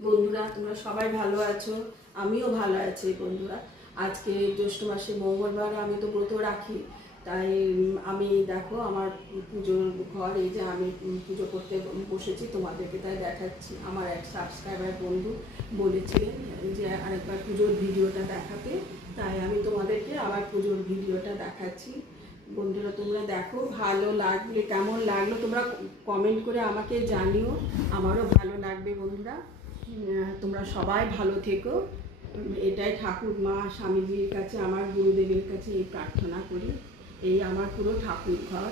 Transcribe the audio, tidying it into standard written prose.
বন্ধুরা, তোমরা সবাই ভালো আছো? আমিও ভালো আছি বন্ধুরা। আজকে জ্যৈষ্ঠ মাসে মঙ্গলবার, আমি তো ব্রত রাখি, তাই আমি দেখো আমার পুজোর ঘর, এই যে আমি পুজো করতে বসেছি, তোমাদেরকে তাই দেখাচ্ছি। আমার এক সাবস্ক্রাইবার বন্ধু বলেছিলেন যে আরেকবার পুজোর ভিডিওটা দেখাতে, তাই আমি তোমাদেরকে আবার পুজোর ভিডিওটা দেখাচ্ছি। বন্ধুরা, তোমরা দেখো, ভালো লাগলে, কেমন লাগলো তোমরা কমেন্ট করে আমাকে জানিও, আমারও ভালো লাগবে বন্ধুরা। তোমরা সবাই ভালো থেকো, এটাই ঠাকুর মা স্বামীজির কাছে, আমার গুরুদেবের কাছে এই প্রার্থনা করি। এই আমার পুরো ঠাকুর ঘর।